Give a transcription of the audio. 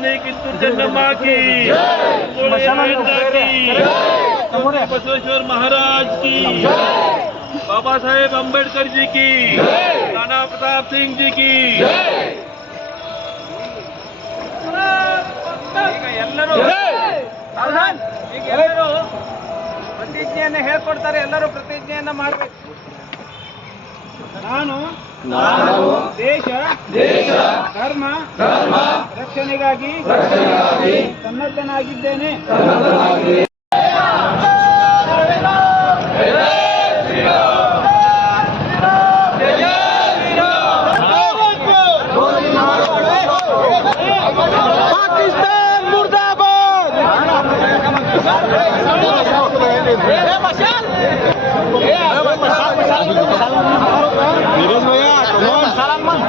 रानी कित्तूर चेन्नम्मा की, बसवेश्वर महाराज की, बाबा साहेब अम्बेडकर जी की, राणा प्रताप सिंह जी की। ಎಲ್ಲರೂ ಪ್ರತಿಜ್ಞೆಯನ್ನು ಹೇಳ್ಕೊಡ್ತಾರೆ. ಎಲ್ಲರೂ ಪ್ರತಿಜ್ಞೆಯನ್ನ ಮಾಡಬೇಕು. ನಾನು ದೇಶ ಧರ್ಮ ರಕ್ಷಣೆಗಾಗಿ ಸನ್ನದ್ಧನಾಗಿದ್ದೇನೆ. Salam man.